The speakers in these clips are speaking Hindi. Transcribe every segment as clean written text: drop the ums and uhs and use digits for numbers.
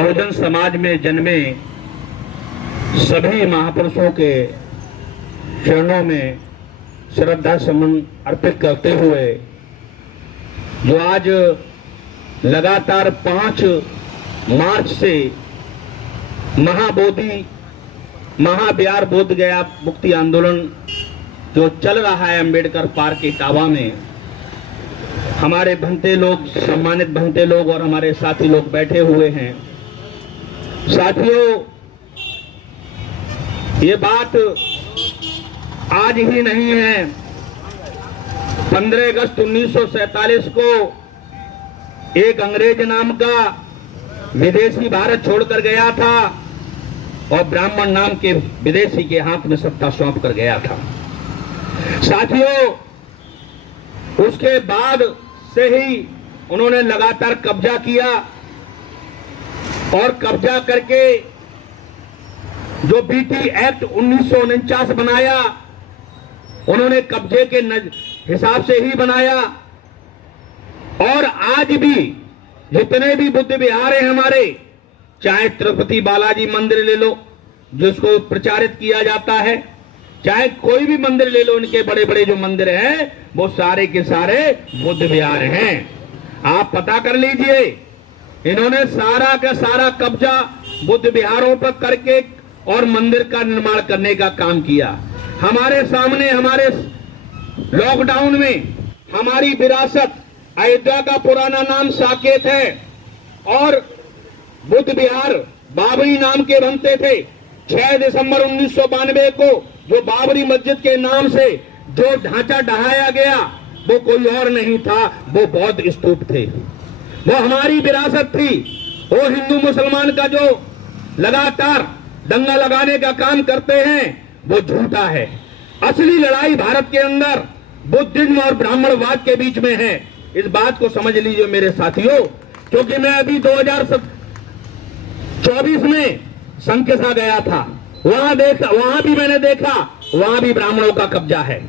बहुजन समाज में जन्मे सभी महापुरुषों के चरणों में श्रद्धा सुमन अर्पित करते हुए जो आज लगातार 5 मार्च से महाबिहार बोध गया मुक्ति आंदोलन जो चल रहा है अंबेडकर पार्क के इटावा में, हमारे भंते लोग, सम्मानित भंते लोग और हमारे साथी लोग बैठे हुए हैं। साथियों, ये बात आज ही नहीं है। 15 अगस्त 1947 को एक अंग्रेज नाम का विदेशी भारत छोड़कर गया था और ब्राह्मण नाम के विदेशी के हाथ में सत्ता सौंप कर गया था। साथियों, उसके बाद से ही उन्होंने लगातार कब्जा किया और कब्जा करके जो बीटी एक्ट 1949 बनाया, उन्होंने कब्जे के हिसाब से ही बनाया। और आज भी जितने भी बुद्ध विहार हैं हमारे, चाहे तिरुपति बालाजी मंदिर ले लो जिसको प्रचारित किया जाता है, चाहे कोई भी मंदिर ले लो, इनके बड़े बड़े जो मंदिर हैं वो सारे के सारे बुद्ध विहार हैं। आप पता कर लीजिए, इन्होंने सारा का सारा कब्जा बुद्ध विहारों पर करके और मंदिर का निर्माण करने का काम किया। हमारे सामने, हमारे लॉकडाउन में हमारी विरासत अयोध्या का पुराना नाम साकेत है और बुद्ध विहार बाबरी नाम के बनते थे। 6 दिसंबर 1992 को जो बाबरी मस्जिद के नाम से जो ढांचा ढहाया गया वो कोई और नहीं था, वो बौद्ध स्तूप थे। वो हमारी विरासत थी। वो हिंदू मुसलमान का जो लगातार दंगा लगाने का काम करते हैं वो झूठा है। असली लड़ाई भारत के अंदर बुद्धिज्म और ब्राह्मणवाद के बीच में है। इस बात को समझ लीजिए मेरे साथियों, क्योंकि मैं अभी 2024 में संकेसा गया था, वहां भी मैंने देखा, वहां भी ब्राह्मणों का कब्जा है।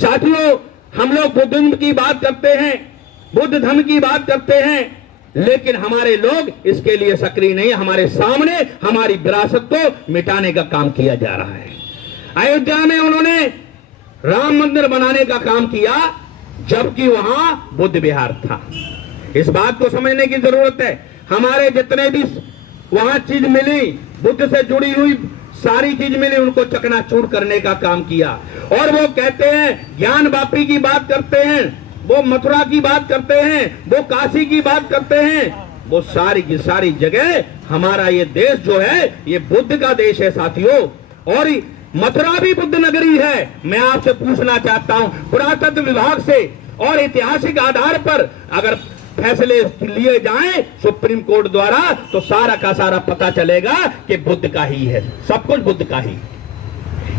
साथियों, हम लोग बुद्धिज्म की बात करते हैं, बुद्ध धर्म की बात करते हैं, लेकिन हमारे लोग इसके लिए सक्रिय नहीं। हमारे सामने हमारी विरासत को मिटाने का काम किया जा रहा है। अयोध्या में उन्होंने राम मंदिर बनाने का काम किया, जबकि वहां बुद्ध विहार था। इस बात को समझने की जरूरत है। हमारे जितने भी वहां चीज मिली, बुद्ध से जुड़ी हुई सारी चीज मिली, उनको चकनाचूर करने का काम किया। और वो कहते हैं, ज्ञान वापी की बात करते हैं, वो मथुरा की बात करते हैं, वो काशी की बात करते हैं, वो सारी की सारी जगह हमारा ये देश जो है ये बुद्ध का देश है साथियों। और मथुरा भी बुद्ध नगरी है। मैं आपसे पूछना चाहता हूं, पुरातत्व विभाग से और ऐतिहासिक आधार पर अगर फैसले लिए जाएं सुप्रीम कोर्ट द्वारा, तो सारा का सारा पता चलेगा कि बुद्ध का ही है, सब कुछ बुद्ध का ही।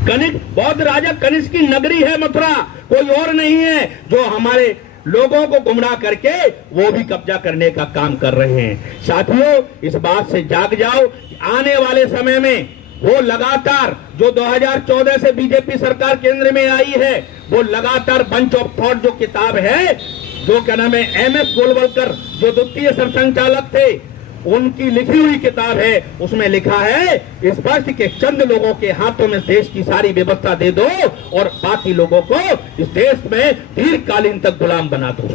कनिष्क, बौद्ध राजा कनिष्क की नगरी है मथुरा, कोई और नहीं है। जो हमारे लोगों को गुमराह करके वो भी कब्जा करने का काम कर रहे हैं। साथियों, इस बात से जाग जाओ, आने वाले समय में वो लगातार जो 2014 से बीजेपी सरकार केंद्र में आई है, वो लगातार बंच ऑफ थॉट जो किताब है, जो क्या नाम है, MS गोलवलकर जो द्वितीय सरसंघचालक थे, उनकी लिखी हुई किताब है। उसमें लिखा है स्पष्ट कि चंद लोगों के हाथों में देश की सारी व्यवस्था दे दो और बाकी लोगों को इस देश में दीर्घकालीन तक गुलाम बना दो।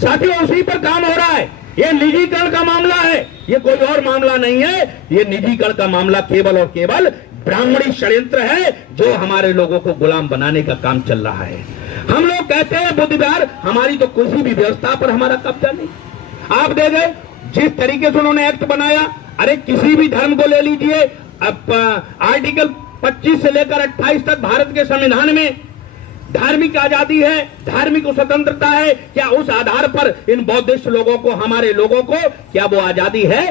साथियों, उसी पर काम हो रहा है। ये निजीकरण का मामला है, ये कोई और मामला नहीं है। ये निजीकरण का मामला केवल और केवल ब्राह्मणी षड्यंत्र है जो हमारे लोगों को गुलाम बनाने का काम चल रहा है। हम लोग कहते हैं बुद्ध विहार, हमारी तो किसी भी व्यवस्था पर हमारा कब्जा नहीं। आप दे गए जिस तरीके से उन्होंने एक्ट बनाया, अरे किसी भी धर्म को ले लीजिए, अब आर्टिकल 25 से लेकर 28 तक भारत के संविधान में धार्मिक आजादी है, धार्मिक स्वतंत्रता है। क्या उस आधार पर इन बौद्धिस्ट लोगों को, हमारे लोगों को, क्या वो आजादी है?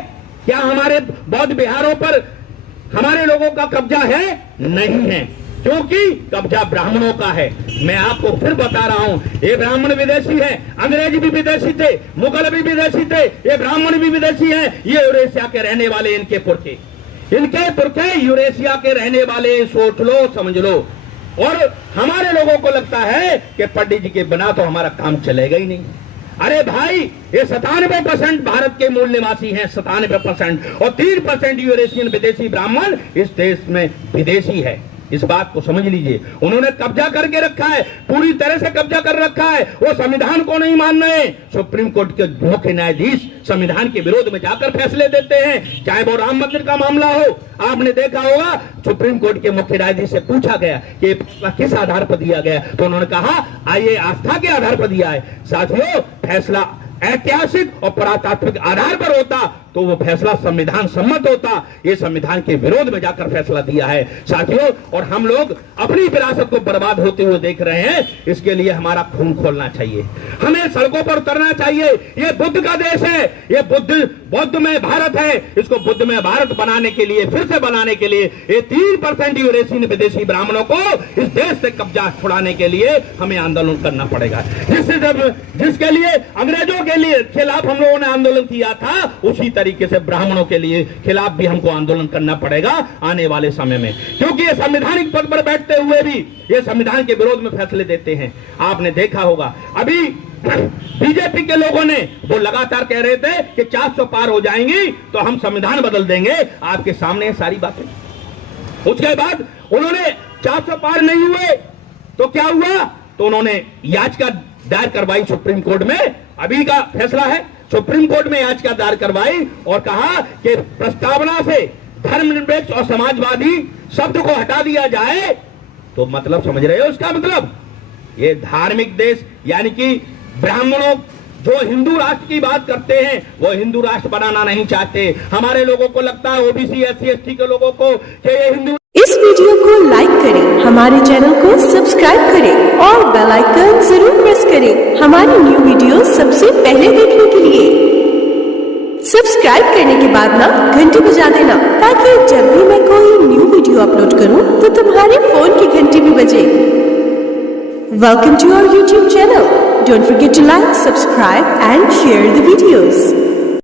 क्या हमारे बौद्ध विहारों पर हमारे लोगों का कब्जा है? नहीं है, क्योंकि कब्जा ब्राह्मणों का है। मैं आपको फिर बता रहा हूं, ये ब्राह्मण विदेशी है, अंग्रेज भी विदेशी थे, मुगल भी विदेशी थे, ये ब्राह्मण भी विदेशी हैं। ये यूरेशिया के रहने वाले, इनके पुरखे यूरेशिया के रहने वाले, सोच लो, समझ लो। और हमारे लोगों को लगता है कि पंडित जी के बिना तो हमारा काम चलेगा ही नहीं। अरे भाई, ये 97% भारत के मूल निवासी हैं, 97%, और 3% यूरेशियन विदेशी ब्राह्मण इस देश में विदेशी है। इस बात को समझ लीजिए। उन्होंने कब्जा करके रखा है, पूरी तरह से कब्जा कर रखा है। वो संविधान को नहीं मान रहे। सुप्रीम कोर्ट के मुख्य न्यायाधीश संविधान के विरोध में जाकर फैसले देते हैं, चाहे वो राम मंदिर का मामला हो। आपने देखा होगा, सुप्रीम कोर्ट के मुख्य न्यायाधीश से पूछा गया कि किस आधार पर दिया गया, तो उन्होंने कहा आइए आस्था के आधार पर दिया है। साथियों, फैसला ऐतिहासिक और पुरातात्विक आधार पर होता तो वो फैसला संविधान सम्मत होता। ये संविधान के विरोध में जाकर फैसला दिया है साथियों, और हम लोग अपनी विरासत को बर्बाद होते हुए देख रहे हैं। इसके लिए हमारा खून खोलना चाहिए, हमें सड़कों पर उतरना चाहिए। ये बुद्ध का देश है, ये बुद्ध में भारत है। इसको बुद्ध में भारत बनाने के लिए, फिर से बनाने के लिए, ये 3% यूरेशियन विदेशी ब्राह्मणों को इस देश से कब्जा छुड़ाने के लिए हमें आंदोलन करना पड़ेगा। जिसके लिए अंग्रेजों के लिए खिलाफ हम लोगों ने आंदोलन किया था, उसी तरीके से ब्राह्मणों के लिए खिलाफ भी हमको आंदोलन करना पड़ेगा आने वाले समय में, क्योंकि ये संवैधानिक पद पर बैठते हुए भी ये संविधान के विरोध में फैसले देते हैं। आपने देखा होगा, अभी बीजेपी के लोगों ने वो लगातार कह रहे थे कि 400 पार हो जाएंगी तो हम संविधान बदल देंगे। आपके सामने सारी बातें। उसके बाद उन्होंने 400 पार नहीं हुए तो क्या हुआ, तो उन्होंने याचिका दायर करवाई सुप्रीम कोर्ट में। अभी का फैसला है, सुप्रीम कोर्ट में याचिका दायर करवाई और कहा कि प्रस्तावना से धर्मनिरपेक्ष और समाजवादी शब्द को हटा दिया जाए। तो मतलब समझ रहे हो उसका मतलब, ये धार्मिक देश यानी कि ब्राह्मणों जो हिंदू राष्ट्र की बात करते हैं वो हिंदू राष्ट्र बनाना नहीं चाहते। हमारे लोगों को लगता है, ओबीसी SC ST के लोगों को, कि ये हिंदू। इस वीडियो को लाइक करें, हमारे चैनल को सब्सक्राइब करें और बेल आइकन जरूर प्रेस करें हमारी न्यू वीडियो सबसे पहले देखने के लिए। सब्सक्राइब करने के बाद ना घंटी बजा देना, ताकि जब भी मैं कोई न्यू वीडियो अपलोड करूं तो तुम्हारे फोन की घंटी भी बजे। Welcome to our YouTube channel. Don't forget to like, subscribe and share the videos.